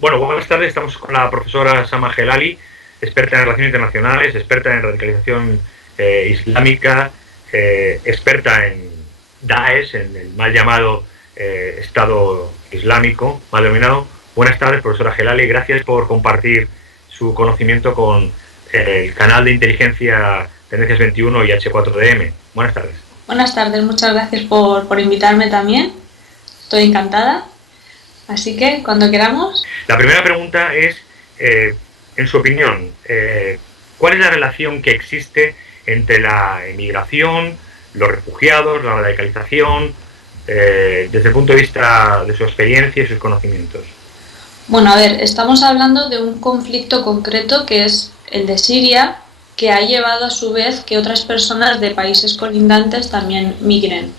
Bueno, buenas tardes. Estamos con la profesora Sama Gelali, experta en relaciones internacionales, experta en radicalización islámica, experta en Daesh, en el mal llamado Estado Islámico, mal denominado. Buenas tardes, profesora Gelali. Gracias por compartir su conocimiento con el canal de inteligencia Tendencias 21 y H4DM. Buenas tardes. Buenas tardes, muchas gracias por invitarme también. Estoy encantada. Así que, cuando queramos. La primera pregunta es, en su opinión, ¿cuál es la relación que existe entre la emigración, los refugiados, la radicalización, desde el punto de vista de su experiencia y sus conocimientos? Bueno, a ver, estamos hablando de un conflicto concreto que es el de Siria, que ha llevado a su vez que otras personas de países colindantes también migren.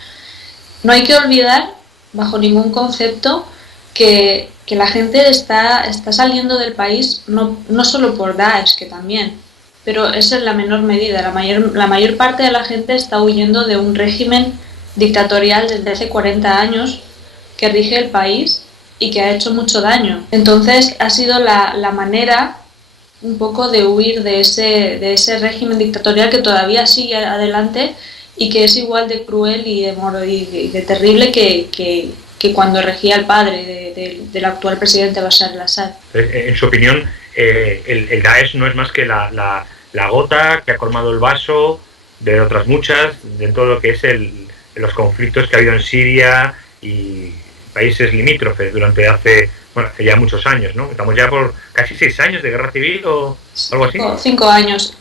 No hay que olvidar, bajo ningún concepto, que la gente está saliendo del país no solo por Daesh, que también, pero es en la menor medida. La mayor parte de la gente está huyendo de un régimen dictatorial desde hace 40 años que rige el país y que ha hecho mucho daño. Entonces ha sido la manera un poco de huir de ese régimen dictatorial que todavía sigue adelante y que es igual de cruel y de terrible que cuando regía el padre del actual presidente Bashar al-Assad. En su opinión, el Daesh no es más que la gota que ha colmado el vaso de otras muchas, de todo lo que es los conflictos que ha habido en Siria y países limítrofes durante hace ya muchos años, ¿no? Estamos ya por casi 6 años de guerra civil o algo así. 5 años.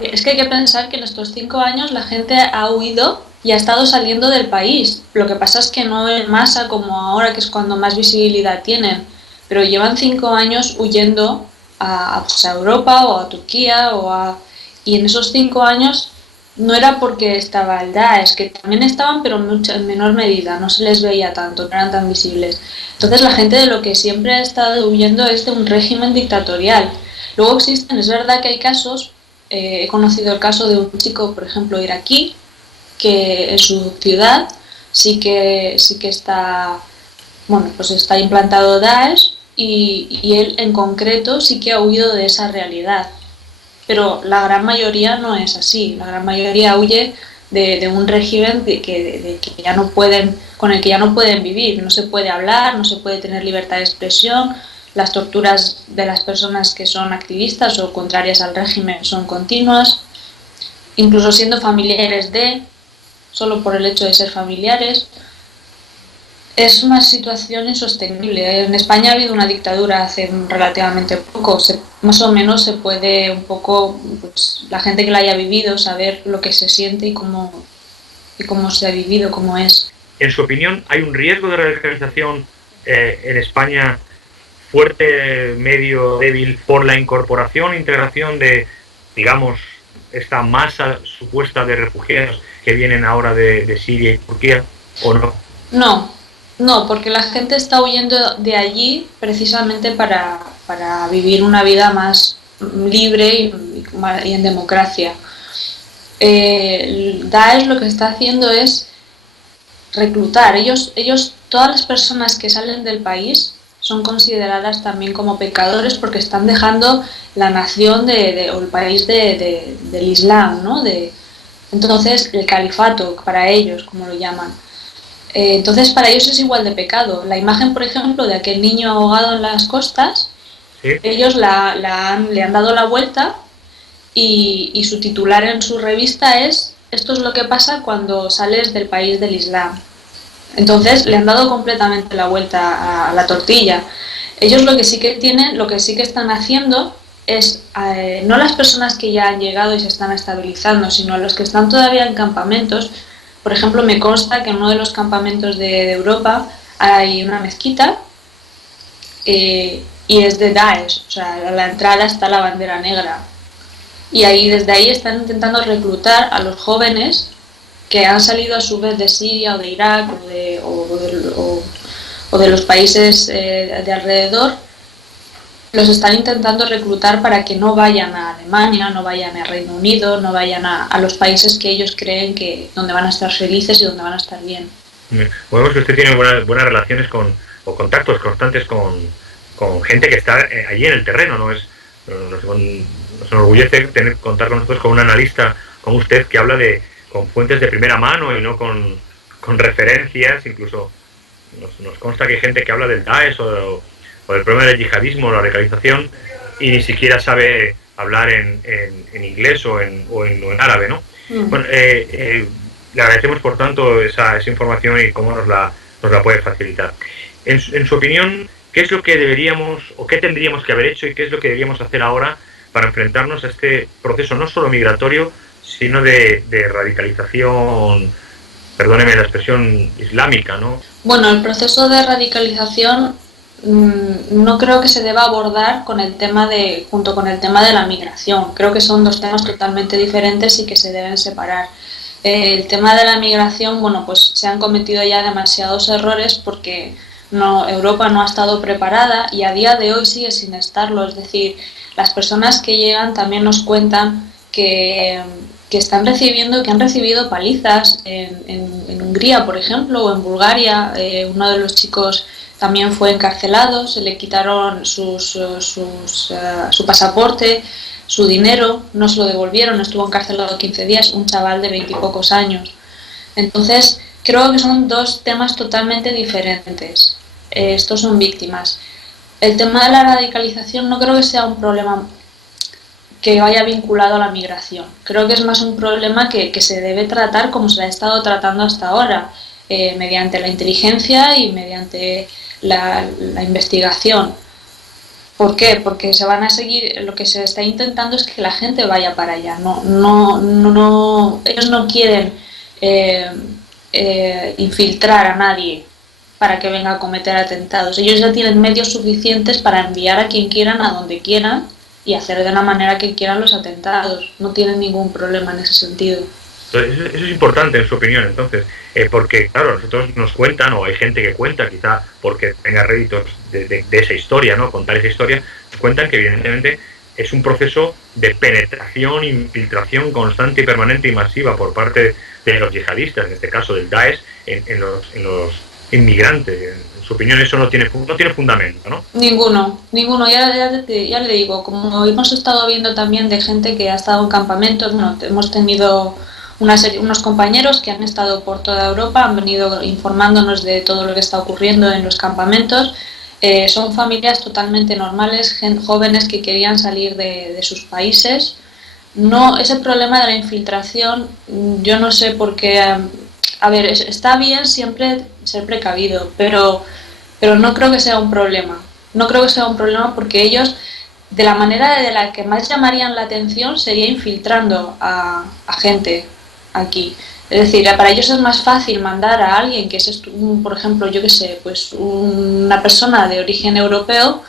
Es que hay que pensar que en estos 5 años la gente ha huido y ha estado saliendo del país. Lo que pasa es que no en masa como ahora, que es cuando más visibilidad tienen, pero llevan 5 años huyendo a Europa o a Turquía y en esos 5 años no era porque estaba el Daesh, que también estaban, pero en menor medida, no se les veía tanto, no eran tan visibles. Entonces la gente de lo que siempre ha estado huyendo es de un régimen dictatorial. Luego existen, es verdad que hay casos, he conocido el caso de un chico, por ejemplo, iraquí, que en su ciudad sí que está, pues está implantado Daesh y él en concreto sí que ha huido de esa realidad. Pero la gran mayoría no es así. La gran mayoría huye de un régimen con el que ya no pueden vivir. No se puede hablar, no se puede tener libertad de expresión. Las torturas de las personas que son activistas o contrarias al régimen son continuas. Incluso siendo familiares solo por el hecho de ser familiares. Es una situación insostenible. En España ha habido una dictadura hace relativamente poco. Más o menos se puede un poco, la gente que la haya vivido, saber lo que se siente y cómo se ha vivido, cómo es. En su opinión, ¿hay un riesgo de radicalización en España fuerte, medio, débil, por la incorporación e integración de, digamos, esta masa supuesta de refugiados que vienen ahora de Siria y Turquía, o no? No, porque la gente está huyendo de allí precisamente para vivir una vida más libre y en democracia. Daesh lo que está haciendo es reclutar. Ellos, todas las personas que salen del país son consideradas también como pecadores porque están dejando la nación o el país del Islam, ¿no? Entonces, el califato, para ellos, como lo llaman. Entonces para ellos es igual de pecado. La imagen, por ejemplo, de aquel niño ahogado en las costas, ¿sí? Ellos le han dado la vuelta y su titular en su revista es: esto es lo que pasa cuando sales del país del Islam. Entonces le han dado completamente la vuelta a la tortilla. Ellos lo que sí que están haciendo es, no las personas que ya han llegado y se están estabilizando, sino los que están todavía en campamentos. Por ejemplo, me consta que en uno de los campamentos de Europa hay una mezquita y es de Daesh, o sea, a la entrada está la bandera negra. Y desde ahí están intentando reclutar a los jóvenes que han salido a su vez de Siria o de Irak o de los países de alrededor. Los están intentando reclutar para que no vayan a Alemania, no vayan a Reino Unido, no vayan a los países que ellos creen donde van a estar felices y donde van a estar bien. Podemos que usted tiene buenas relaciones o contactos constantes con con gente que está allí en el terreno, ¿no? Nos enorgullece contar con nosotros con un analista como usted que habla con fuentes de primera mano y no con referencias. Incluso nos consta que hay gente que habla del Daesh o del problema del yihadismo o la radicalización y ni siquiera sabe hablar en inglés o en árabe, ¿no? Bueno, le agradecemos por tanto esa información y cómo nos la puede facilitar. En su opinión, ¿qué es lo que deberíamos o qué tendríamos que haber hecho y qué es lo que deberíamos hacer ahora para enfrentarnos a este proceso no solo migratorio, sino de radicalización, perdóneme la expresión, islámica, ¿no? Bueno, el proceso de radicalización no creo que se deba abordar junto con el tema de la migración. Creo que son dos temas totalmente diferentes y que se deben separar. El tema de la migración, bueno, pues se han cometido ya demasiados errores porque Europa no ha estado preparada y a día de hoy sigue sin estarlo. Es decir, las personas que llegan también nos cuentan que han recibido palizas en Hungría, por ejemplo, o en Bulgaria. Uno de los chicos también fue encarcelado, se le quitaron su pasaporte, su dinero, no se lo devolvieron, estuvo encarcelado 15 días, un chaval de 20 y pocos años. Entonces, creo que son dos temas totalmente diferentes. Estos son víctimas. El tema de la radicalización no creo que sea un problema que vaya vinculado a la migración. Creo que es más un problema que se debe tratar como se ha estado tratando hasta ahora, mediante la inteligencia y mediante la investigación. ¿Por qué? Porque lo que se está intentando es que la gente vaya para allá. Ellos no quieren infiltrar a nadie para que venga a cometer atentados. Ellos ya tienen medios suficientes para enviar a quien quieran, a donde quieran, y hacer de la manera que quieran los atentados. No tienen ningún problema en ese sentido. Entonces, eso es importante en su opinión, entonces, porque claro, nosotros nos cuentan, o hay gente que cuenta, quizá porque tenga réditos de esa historia, ¿no? Contar esa historia, nos cuentan que evidentemente es un proceso de penetración, infiltración constante y permanente y masiva por parte de los yihadistas, en este caso del Daesh, en los inmigrantes. En su opinión eso no tiene fundamento, ¿no? Ninguno. Ya le digo, como hemos estado viendo también de gente que ha estado en campamentos, bueno, hemos tenido unos compañeros que han estado por toda Europa, han venido informándonos de todo lo que está ocurriendo en los campamentos. Son familias totalmente normales, jóvenes que querían salir de sus países. No, ese problema de la infiltración, yo no sé por qué. A ver, está bien siempre ser precavido, pero no creo que sea un problema. No creo que sea un problema porque ellos, de la manera de la que más llamarían la atención, sería infiltrando a gente aquí. Es decir, para ellos es más fácil mandar a alguien que es, por ejemplo, yo qué sé, pues una persona de origen europeo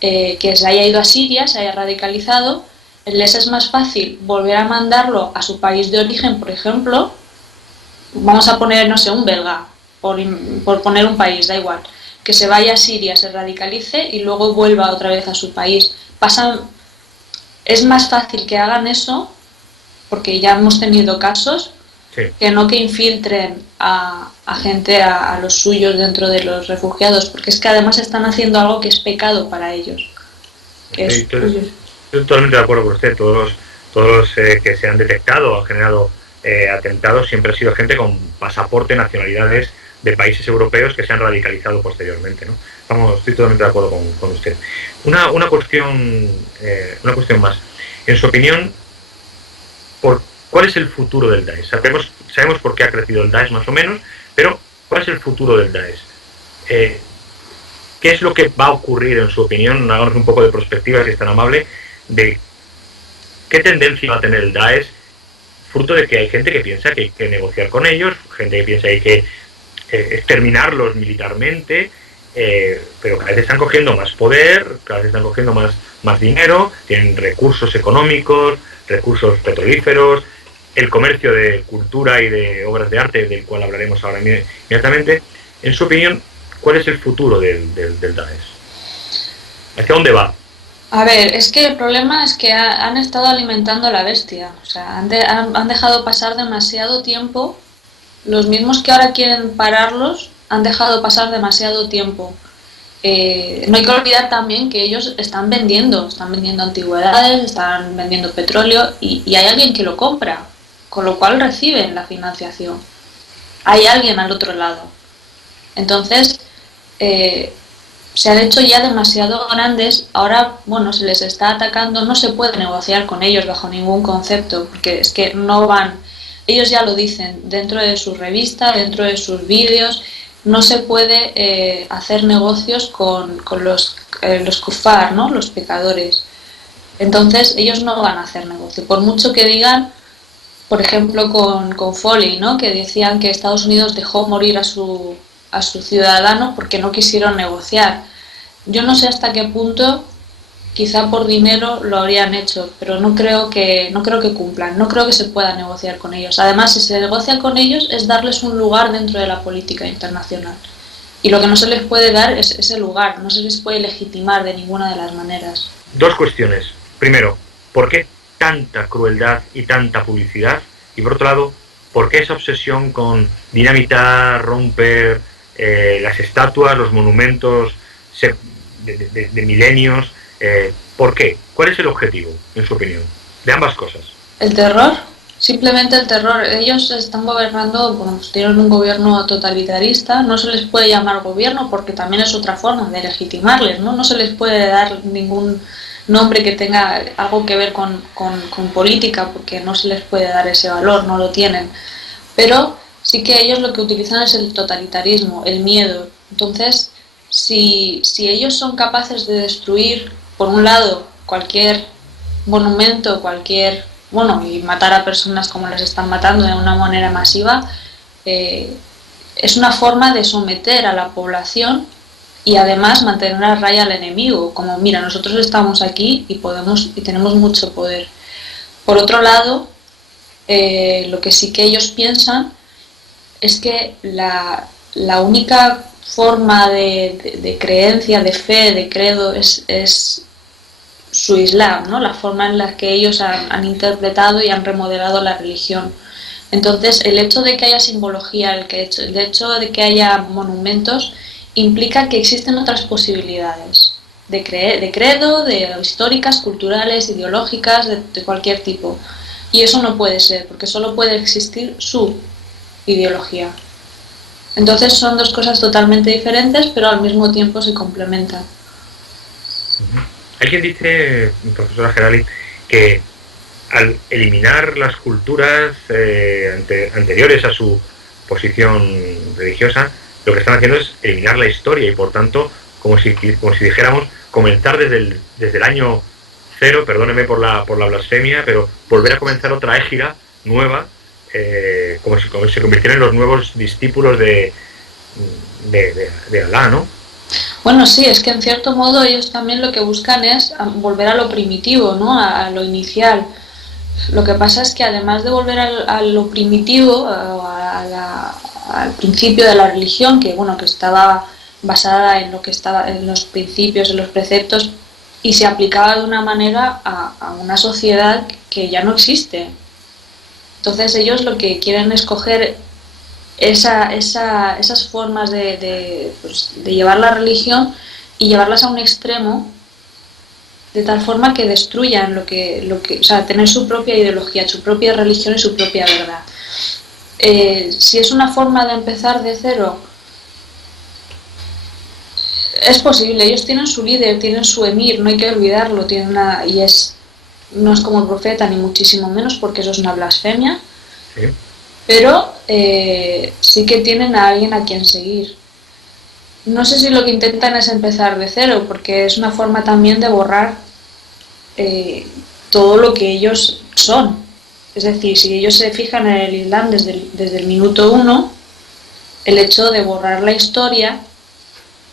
que se haya ido a Siria, se haya radicalizado, les es más fácil volver a mandarlo a su país de origen, por ejemplo. Vamos a poner, no sé, un belga, por poner un país, da igual, que se vaya a Siria, se radicalice y luego vuelva otra vez a su país. Es más fácil que hagan eso, porque ya hemos tenido casos, sí, que no que infiltren a gente, a los suyos dentro de los refugiados, porque es que además están haciendo algo que es pecado para ellos. Estoy totalmente de acuerdo con usted. Todos los que se han detectado, han generado atentados, siempre ha sido gente con pasaporte, nacionalidades de países europeos que se han radicalizado posteriormente, ¿no? Estoy totalmente de acuerdo con usted. Una cuestión más. En su opinión, ¿cuál es el futuro del Daesh? Sabemos por qué ha crecido el Daesh más o menos, pero ¿cuál es el futuro del Daesh? ¿Qué es lo que va a ocurrir en su opinión? Háganos un poco de perspectiva, si es tan amable, de qué tendencia va a tener el Daesh, fruto de que hay gente que piensa que hay que negociar con ellos, gente que piensa que hay que exterminarlos militarmente, pero cada vez están cogiendo más poder, cada vez están cogiendo más dinero, tienen recursos económicos, recursos petrolíferos, el comercio de cultura y de obras de arte, del cual hablaremos ahora inmediatamente. En su opinión, ¿cuál es el futuro del Daesh? ¿Hacia dónde va? A ver, es que el problema es que han estado alimentando a la bestia. O sea, han dejado pasar demasiado tiempo. Los mismos que ahora quieren pararlos han dejado pasar demasiado tiempo. no hay que olvidar también que ellos están vendiendo antigüedades, están vendiendo petróleo y hay alguien que lo compra, con lo cual reciben la financiación. Hay alguien al otro lado. Entonces, se han hecho ya demasiado grandes, ahora, bueno, se les está atacando, no se puede negociar con ellos bajo ningún concepto, porque es que no van, ellos ya lo dicen, dentro de su revista, dentro de sus vídeos, no se puede hacer negocios con los kufar, ¿no? Los pecadores. Entonces, ellos no van a hacer negocio, por mucho que digan, por ejemplo, con Foley, ¿no? Que decían que Estados Unidos dejó morir a su ciudadano porque no quisieron negociar. Yo no sé hasta qué punto, quizá por dinero lo habrían hecho, pero no creo que cumplan, no creo que se pueda negociar con ellos. Además, si se negocia con ellos es darles un lugar dentro de la política internacional. Y lo que no se les puede dar es ese lugar, no se les puede legitimar de ninguna de las maneras. Dos cuestiones. Primero, ¿por qué tanta crueldad y tanta publicidad? Y por otro lado, ¿por qué esa obsesión con dinamitar, romper las estatuas, los monumentos de milenios? ¿Por qué? ¿Cuál es el objetivo, en su opinión, de ambas cosas? El terror, simplemente el terror. Ellos están gobernando, bueno, pues tienen un gobierno totalitarista, no se les puede llamar gobierno porque también es otra forma de legitimarles, ¿no? No se les puede dar ningún nombre que tenga algo que ver con política porque no se les puede dar ese valor, no lo tienen. Pero sí que ellos lo que utilizan es el totalitarismo, el miedo. Entonces, si ellos son capaces de destruir, por un lado, cualquier monumento, y matar a personas como las están matando de una manera masiva, es una forma de someter a la población y además mantener a raya al enemigo, como mira, nosotros estamos aquí y tenemos mucho poder. Por otro lado, lo que sí que ellos piensan es que la única forma de creencia, de fe, de credo es su Islam, ¿no? La forma en la que ellos han interpretado y han remodelado la religión. Entonces, el hecho de que haya simbología, el hecho de que haya monumentos, implica que existen otras posibilidades de credo, de históricas, culturales, ideológicas, de cualquier tipo. Y eso no puede ser, porque solo puede existir su ideología. Entonces son dos cosas totalmente diferentes, pero al mismo tiempo se complementan. Hay quien dice, profesora Gerali, que al eliminar las culturas anteriores a su posición religiosa, lo que están haciendo es eliminar la historia y por tanto, como si dijéramos, comenzar desde el año cero, perdóneme por la blasfemia, pero volver a comenzar otra égira nueva, como si se convirtieran en los nuevos discípulos de Alá, ¿no? Bueno, sí, es que en cierto modo ellos también lo que buscan es volver a lo primitivo, ¿no? A lo inicial. Lo que pasa es que además de volver a lo primitivo, al principio de la religión, que estaba basada en los principios, en los preceptos, y se aplicaba de una manera a una sociedad que ya no existe. Entonces ellos lo que quieren es coger esas formas de llevar la religión y llevarlas a un extremo de tal forma que destruyan tener su propia ideología, su propia religión y su propia verdad. Si es una forma de empezar de cero, es posible. Ellos tienen su líder, tienen su emir, no hay que olvidarlo, no es como el profeta ni muchísimo menos, porque eso es una blasfemia. Sí. Pero sí que tienen a alguien a quien seguir. No sé si lo que intentan es empezar de cero, porque es una forma también de borrar todo lo que ellos son. Es decir, si ellos se fijan en el Islam desde el minuto uno, el hecho de borrar la historia,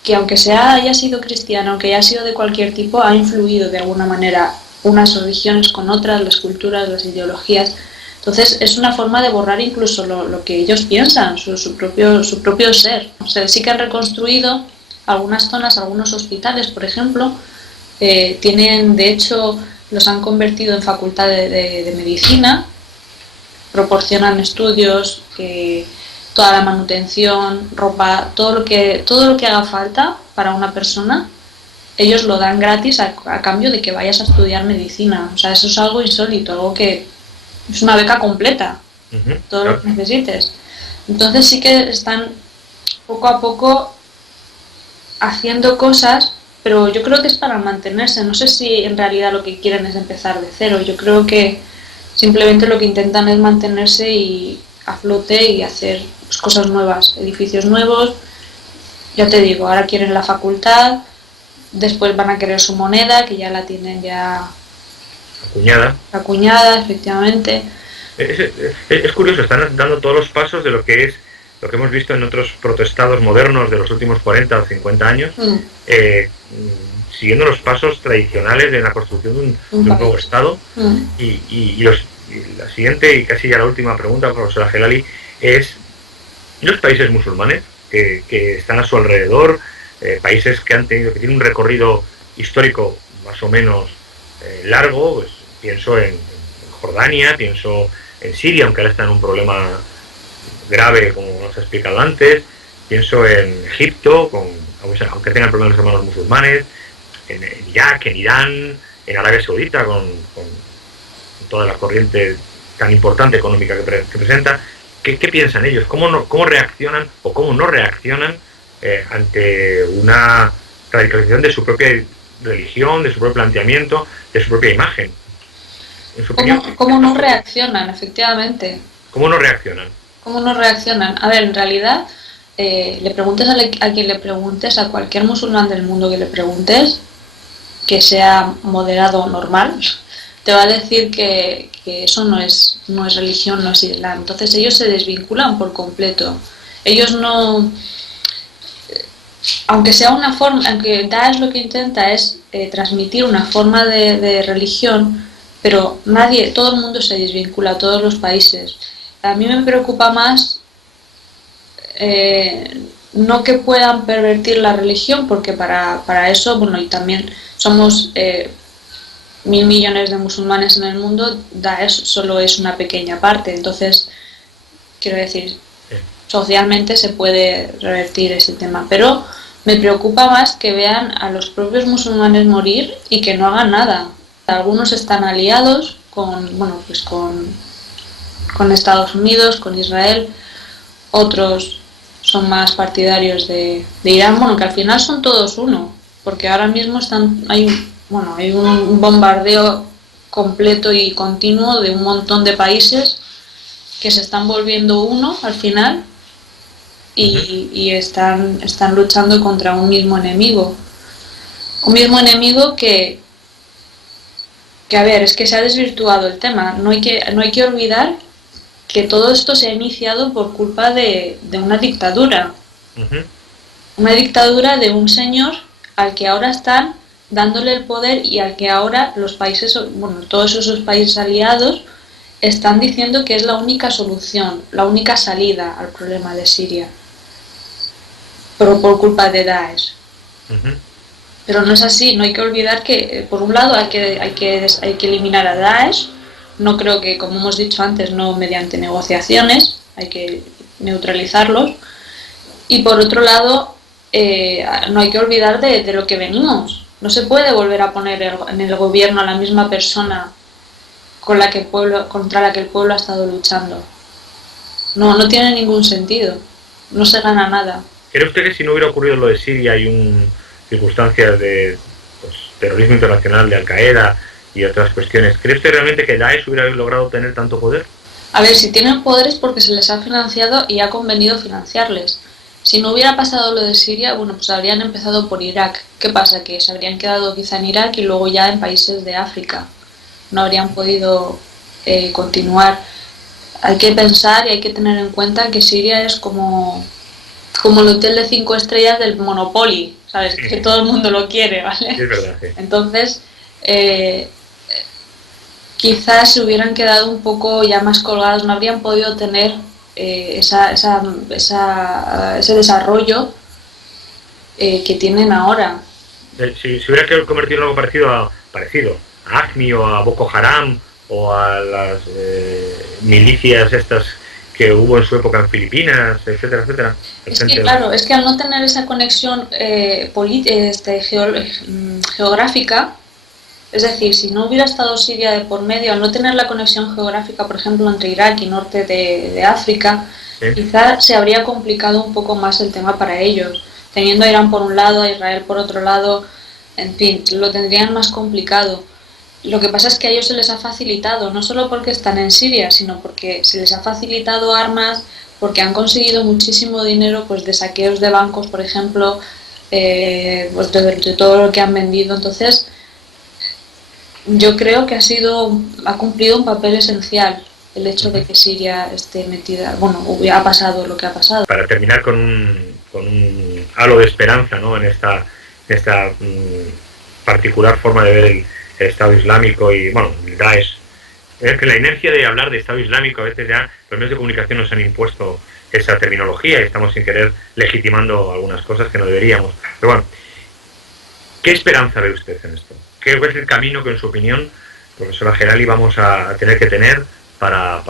que aunque haya sido cristiana, aunque haya sido de cualquier tipo, ha influido de alguna manera unas religiones con otras, las culturas, las ideologías. Entonces es una forma de borrar incluso lo que ellos piensan, su propio ser. O sea, sí que han reconstruido algunas zonas, algunos hospitales, por ejemplo, de hecho, los han convertido en facultad de medicina, proporcionan estudios toda la manutención, ropa, todo lo que haga falta para una persona, ellos lo dan gratis a cambio de que vayas a estudiar medicina. O sea, eso es algo insólito, algo que es una beca completa, todo lo que necesites. Entonces sí que están poco a poco haciendo cosas, pero yo creo que es para mantenerse. No sé si en realidad lo que quieren es empezar de cero. Yo creo que simplemente lo que intentan es mantenerse y a flote y hacer pues, cosas nuevas, edificios nuevos. Ya te digo, ahora quieren la facultad, después van a querer su moneda, que ya la tienen ya acuñada, efectivamente. Es curioso, están dando todos los pasos de lo que hemos visto en otros protestados modernos de los últimos 40 o 50 años, siguiendo los pasos tradicionales de la construcción de un nuevo Estado. Y la siguiente y casi ya la última pregunta, profesora Gelali, es los países musulmanes que están a su alrededor, países que tienen un recorrido histórico más o menos largo, pues, pienso en Jordania, pienso en Siria, aunque ahora está en un problema grave, como nos ha explicado antes, pienso en Egipto, aunque tengan problemas los hermanos musulmanes, en Irak, en Irán, en Arabia Saudita, con toda la corriente tan importante económica que presenta. ¿Qué piensan ellos? ¿Cómo reaccionan o cómo no reaccionan ante una radicalización de su propia religión, de su propio planteamiento, de su propia imagen? En su opinión, ¿Cómo no reaccionan, efectivamente? ¿Cómo no reaccionan? ¿Cómo no reaccionan? A ver, en realidad, le preguntes a quien le preguntes, a cualquier musulmán del mundo que le preguntes, que sea moderado o normal, te va a decir que eso no es religión, no es Islam. Entonces ellos se desvinculan por completo. Ellos no... Aunque Daesh lo que intenta es transmitir una forma de religión, pero todo el mundo se desvincula, todos los países. A mí me preocupa más no que puedan pervertir la religión, porque para eso, bueno, y también somos 1.000 millones de musulmanes en el mundo, Daesh solo es una pequeña parte. Entonces, quiero decir, socialmente se puede revertir ese tema, pero me preocupa más que vean a los propios musulmanes morir y que no hagan nada. Algunos están aliados con Estados Unidos, con Israel, otros son más partidarios de Irán, bueno, que al final son todos uno, porque ahora mismo hay un bombardeo completo y continuo de un montón de países que se están volviendo uno al final y están luchando contra un mismo enemigo. Un mismo enemigo que a ver, es que se ha desvirtuado el tema. No hay que olvidar que todo esto se ha iniciado por culpa de una dictadura. Una dictadura de un señor al que ahora están dándole el poder y al que ahora los países, bueno, todos esos países aliados están diciendo que es la única solución, la única salida al problema de Siria, pero por culpa de Daesh. Pero no es así. No hay que olvidar que por un lado hay que eliminar a Daesh. No creo que, como hemos dicho antes, no mediante negociaciones, hay que neutralizarlos. Y por otro lado, no hay que olvidar de lo que venimos. No se puede volver a poner en el gobierno a la misma persona contra la que el pueblo ha estado luchando. No tiene ningún sentido. No se gana nada. ¿Cree usted que si no hubiera ocurrido lo de Siria y circunstancias de terrorismo internacional, de Al-Qaeda y otras cuestiones, ¿cree usted realmente que Daesh hubiera logrado tener tanto poder? A ver, si tienen poder es porque se les ha financiado y ha convenido financiarles. Si no hubiera pasado lo de Siria, bueno, pues habrían empezado por Irak. ¿Qué pasa? Que se habrían quedado quizá en Irak y luego ya en países de África. No habrían podido continuar. Hay que pensar y hay que tener en cuenta que Siria es como el hotel de 5 estrellas del Monopoly, ¿sabes? Que todo el mundo lo quiere, ¿vale? Sí, es verdad, sí. Entonces, quizás se hubieran quedado un poco ya más colgados, no habrían podido tener ese desarrollo que tienen ahora. Si se hubiera convertido en algo parecido a ACMI o a Boko Haram o a las milicias estas que hubo en su época en Filipinas, etcétera, etcétera. Es que, claro, es que al no tener esa conexión geográfica, es decir, si no hubiera estado Siria de por medio, al no tener la conexión geográfica, por ejemplo, entre Irak y norte de África, quizás se habría complicado un poco más el tema para ellos. Teniendo a Irán por un lado, a Israel por otro lado, en fin, lo tendrían más complicado. Lo que pasa es que a ellos se les ha facilitado, no solo porque están en Siria, sino porque se les ha facilitado armas, porque han conseguido muchísimo dinero pues de saqueos de bancos, por ejemplo, pues de todo lo que han vendido. Entonces, yo creo que ha cumplido un papel esencial el hecho de que Siria esté metida, ha pasado lo que ha pasado. Para terminar con un halo de esperanza, ¿no?, en esta particular forma de ver el Estado Islámico y, el Daesh. Es que la inercia de hablar de Estado Islámico, a veces ya los medios de comunicación nos han impuesto esa terminología y estamos sin querer legitimando algunas cosas que no deberíamos. Pero bueno, ¿qué esperanza ve usted en esto? ¿Qué es el camino que, en su opinión, profesora Gelali, vamos a tener que tener para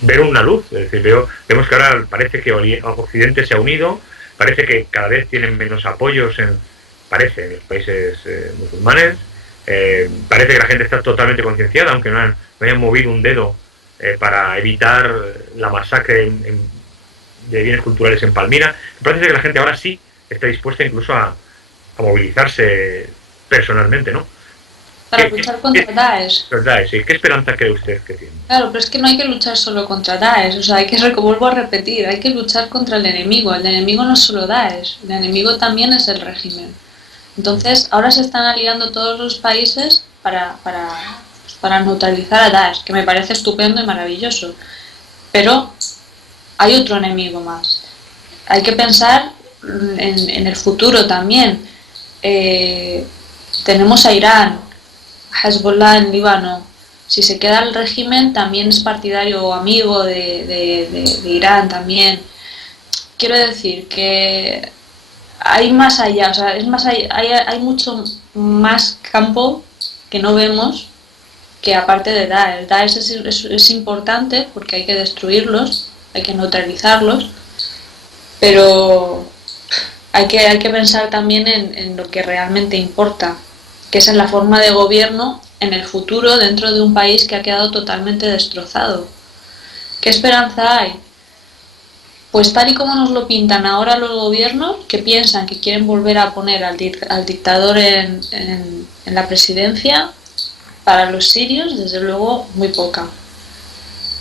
ver una luz? Es decir, vemos que ahora parece que Occidente se ha unido, parece que cada vez tienen menos apoyos en los países musulmanes, parece que la gente está totalmente concienciada, aunque no hayan movido un dedo para evitar la masacre de bienes culturales en Palmira. Parece que la gente ahora sí está dispuesta incluso a movilizarse personalmente, ¿no? Para luchar contra Daesh. Sí. ¿Qué esperanza cree usted que tiene? Claro, pero es que no hay que luchar solo contra Daesh, o sea, vuelvo a repetir, hay que luchar contra el enemigo. El enemigo no es solo Daesh, el enemigo también es el régimen. Entonces, ahora se están aliando todos los países para neutralizar a Daesh, que me parece estupendo y maravilloso. Pero hay otro enemigo más. Hay que pensar en el futuro también. Tenemos a Irán, a Hezbollah en Líbano. Si se queda el régimen, también es partidario o amigo de Irán también. Quiero decir que hay más allá, o sea, hay mucho más campo que no vemos, que aparte de Daesh. Daesh es importante porque hay que destruirlos, hay que neutralizarlos, pero hay que pensar también en lo que realmente importa, que es en la forma de gobierno en el futuro dentro de un país que ha quedado totalmente destrozado. ¿Qué esperanza hay? Pues tal y como nos lo pintan ahora los gobiernos, que piensan que quieren volver a poner al dictador en la presidencia, para los sirios, desde luego, muy poca.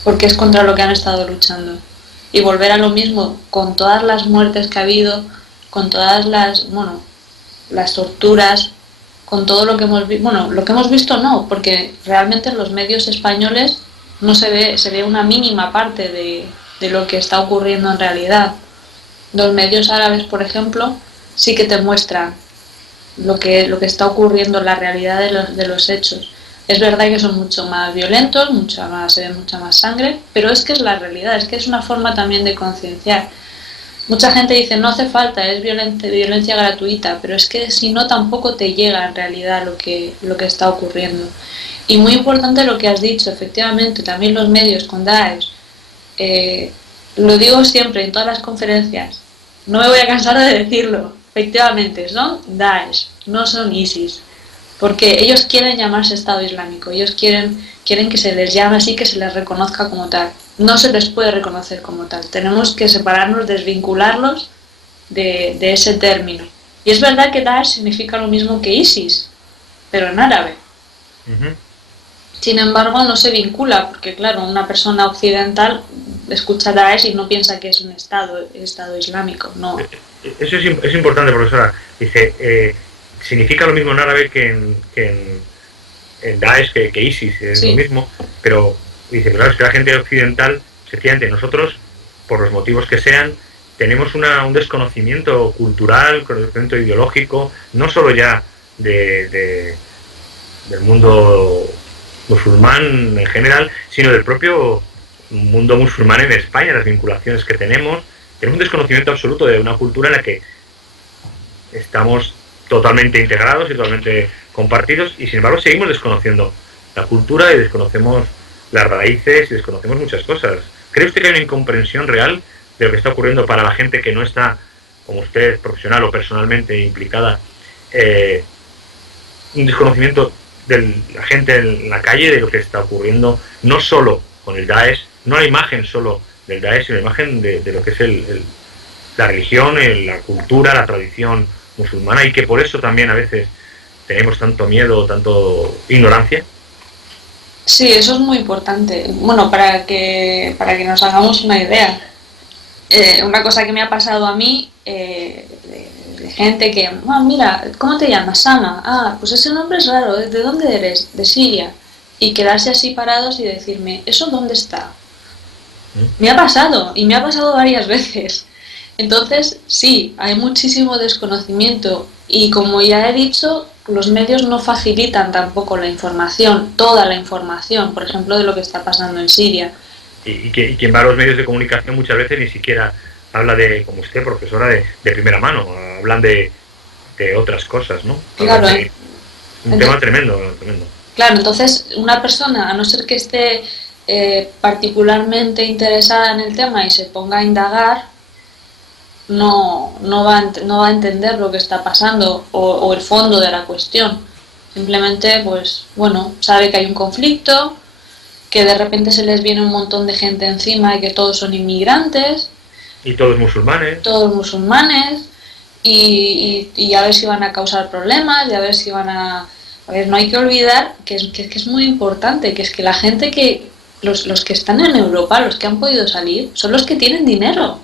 Porque es contra lo que han estado luchando. Y volver a lo mismo, con todas las muertes que ha habido, con todas las torturas, con todo lo que hemos visto. Bueno, lo que hemos visto no, porque realmente en los medios españoles no se ve una mínima parte de lo que está ocurriendo en realidad. Los medios árabes, por ejemplo, sí que te muestran lo que está ocurriendo, la realidad de los hechos. Es verdad que son mucho más violentos, se ve mucha más sangre, pero es que es la realidad, es que es una forma también de concienciar. Mucha gente dice, no hace falta, es violencia gratuita, pero es que si no tampoco te llega en realidad lo que está ocurriendo. Y muy importante lo que has dicho, efectivamente, también los medios con Daesh. Lo digo siempre en todas las conferencias, no me voy a cansar de decirlo, efectivamente, son Daesh, no son ISIS, porque ellos quieren llamarse Estado Islámico, ellos quieren que se les llame así, que se les reconozca como tal. No se les puede reconocer como tal, tenemos que separarnos, desvincularlos de ese término. Y es verdad que Daesh significa lo mismo que ISIS, pero en árabe. Sin embargo, no se vincula, porque claro, una persona occidental escucha Daesh y no piensa que es un Estado Islámico, no. Eso es importante, profesora. Dice, significa lo mismo en árabe que en Daesh, que ISIS, es sí. Lo mismo, pero dice, claro, es que la gente occidental, efectivamente, nosotros, por los motivos que sean, tenemos un desconocimiento cultural, conocimiento ideológico, no solo ya del mundo musulmán en general, sino del propio mundo musulmán en España, las vinculaciones que tenemos un desconocimiento absoluto de una cultura en la que estamos totalmente integrados y totalmente compartidos, y sin embargo seguimos desconociendo la cultura y desconocemos las raíces y desconocemos muchas cosas. ¿Cree usted que hay una incomprensión real de lo que está ocurriendo para la gente que no está, como usted, profesional o personalmente implicada, un desconocimiento de la gente en la calle de lo que está ocurriendo, no solo con el Daesh, no la imagen solo del Daesh, sino la imagen de lo que es la religión, la cultura, la tradición musulmana, y que por eso también a veces tenemos tanto miedo, tanto ignorancia? Sí, eso es muy importante. Bueno, para que nos hagamos una idea. Una cosa que me ha pasado a mí, de gente que, mira, ¿cómo te llamas? Sama. Ah, pues ese nombre es raro. ¿De dónde eres? De Siria. Y quedarse así parados y decirme, ¿eso dónde está? Me ha pasado, y me ha pasado varias veces. Entonces, sí, hay muchísimo desconocimiento. Y como ya he dicho, los medios no facilitan tampoco la información, toda la información, por ejemplo, de lo que está pasando en Siria. Y quien va a los medios de comunicación muchas veces ni siquiera habla de, como usted, profesora, de primera mano, hablan de otras cosas, ¿no? Claro. Un tema tremendo, tremendo. Claro, entonces una persona, a no ser que esté particularmente interesada en el tema y se ponga a indagar, no va a entender lo que está pasando o el fondo de la cuestión. Simplemente, pues, bueno, sabe que hay un conflicto, que de repente se les viene un montón de gente encima y que todos son inmigrantes. Y todos musulmanes. Todos musulmanes. Y a ver si van a causar problemas, y a ver si van a... A ver, no hay que olvidar que es muy importante, que es que la gente que... Los que están en Europa, los que han podido salir, son los que tienen dinero.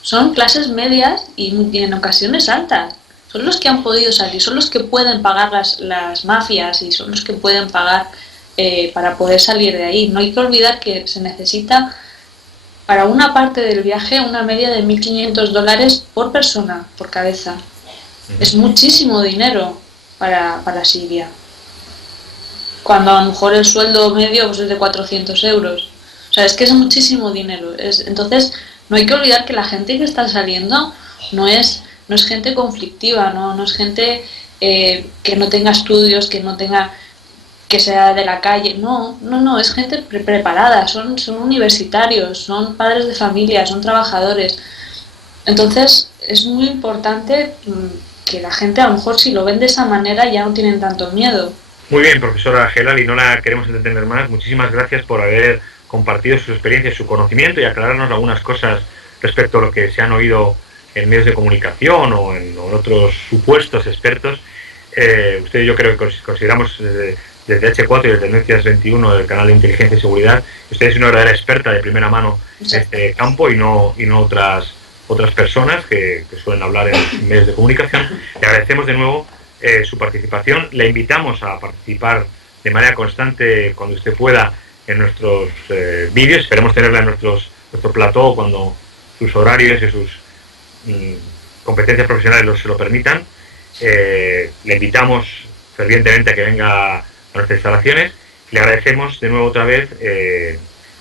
Son clases medias y en ocasiones altas. Son los que han podido salir, son los que pueden pagar las mafias y son los que pueden pagar para poder salir de ahí. No hay que olvidar que se necesita para una parte del viaje una media de $1.500 por persona, por cabeza. Es muchísimo dinero para Siria. Cuando a lo mejor el sueldo medio pues es de 400 euros. O sea, es que es muchísimo dinero. Entonces, no hay que olvidar que la gente que está saliendo no es gente conflictiva, no es gente que no tenga estudios, que sea de la calle. No, es gente preparada, son universitarios, son padres de familia, son trabajadores. Entonces, es muy importante que la gente, a lo mejor, si lo ven de esa manera, ya no tienen tanto miedo. Muy bien, profesora Helali, no la queremos entretener más. Muchísimas gracias por haber compartido sus experiencias, su conocimiento y aclararnos algunas cosas respecto a lo que se han oído en medios de comunicación o en otros supuestos expertos. Usted y yo creo que consideramos desde H4 y desde Tendencias 21 del canal de Inteligencia y Seguridad, usted es una verdadera experta de primera mano en este campo y no otras personas que suelen hablar en medios de comunicación. Le agradecemos de nuevo su participación. Le invitamos a participar de manera constante cuando usted pueda en nuestros vídeos. Esperemos tenerla en nuestro plató cuando sus horarios y sus competencias profesionales se lo permitan. Le invitamos fervientemente a que venga a nuestras instalaciones. Le agradecemos de nuevo otra vez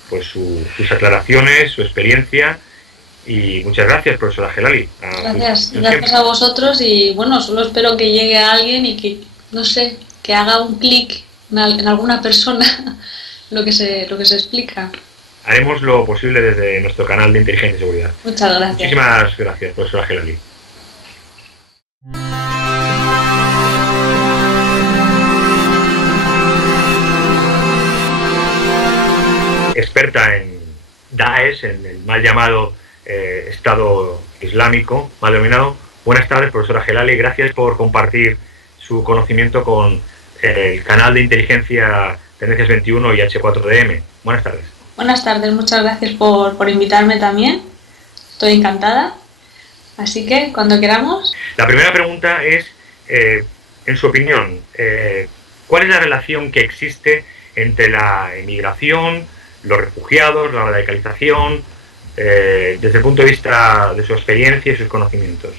pues sus aclaraciones, su experiencia. Y muchas gracias, profesora Helali. Gracias a vosotros y bueno, solo espero que llegue a alguien y que, no sé, que haga un clic en alguna persona lo que se explica. Haremos lo posible desde nuestro canal de Inteligencia y Seguridad. Muchas gracias. Muchísimas gracias, profesora Helali. Experta en Daesh, en el mal llamado Estado Islámico, mal denominado. Buenas tardes, profesora Helali. Gracias por compartir su conocimiento con el canal de inteligencia Tendencias 21 y H4DM. Buenas tardes. Buenas tardes, muchas gracias por invitarme también. Estoy encantada. Así que, cuando queramos. La primera pregunta es, en su opinión, ¿cuál es la relación que existe entre la inmigración, los refugiados, la radicalización, desde el punto de vista de su experiencia y sus conocimientos?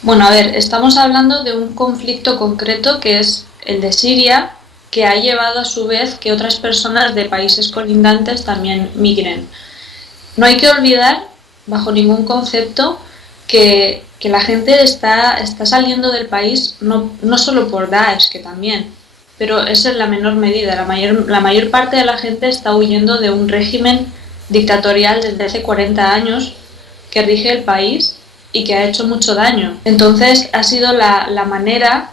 Bueno, a ver, estamos hablando de un conflicto concreto que es el de Siria, que ha llevado a su vez que otras personas de países colindantes también migren. No hay que olvidar, bajo ningún concepto, que la gente está saliendo del país no solo por Daesh, que también, pero esa es la menor medida. La mayor parte de la gente está huyendo de un régimen dictatorial desde hace 40 años que rige el país y que ha hecho mucho daño. Entonces ha sido la manera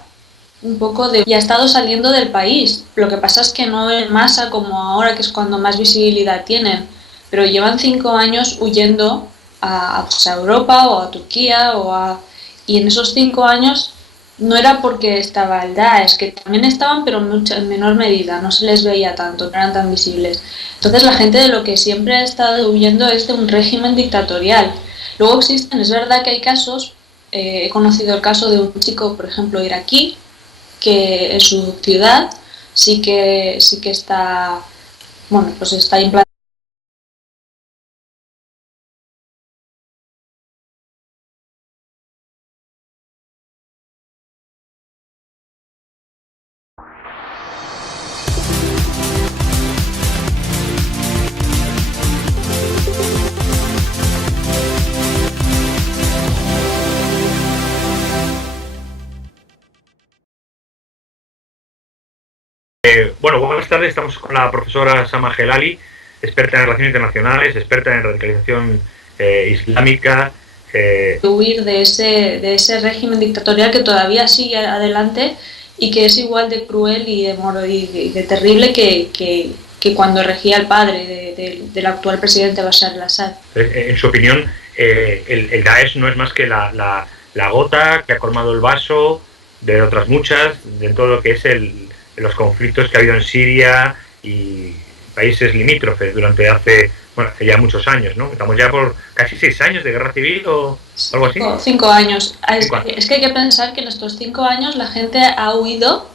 un poco de... y ha estado saliendo del país. Lo que pasa es que no en masa como ahora, que es cuando más visibilidad tienen, pero llevan 5 años huyendo pues a Europa o a Turquía y en esos 5 años no era porque estaba el Daesh, que también estaban, pero en menor medida, no se les veía tanto, no eran tan visibles. Entonces la gente de lo que siempre ha estado huyendo es de un régimen dictatorial. Luego existen, es verdad que hay casos, he conocido el caso de un chico, por ejemplo, iraquí, que en su ciudad sí que está, bueno, pues está implantado. Bueno, buenas tardes. Estamos con la profesora Sama Helali, experta en relaciones internacionales, experta en radicalización islámica. Huir de ese régimen dictatorial que todavía sigue adelante y que es igual de cruel y de terrible que cuando regía el padre del actual presidente Bashar al-Assad. En su opinión, el Daesh no es más que la gota que ha colmado el vaso de otras muchas, de todo lo que es los conflictos que ha habido en Siria y países limítrofes durante hace ya muchos años, ¿no? Estamos ya por casi 6 años de guerra civil o algo así. 5 años. Es que hay que pensar que en estos 5 años la gente ha huido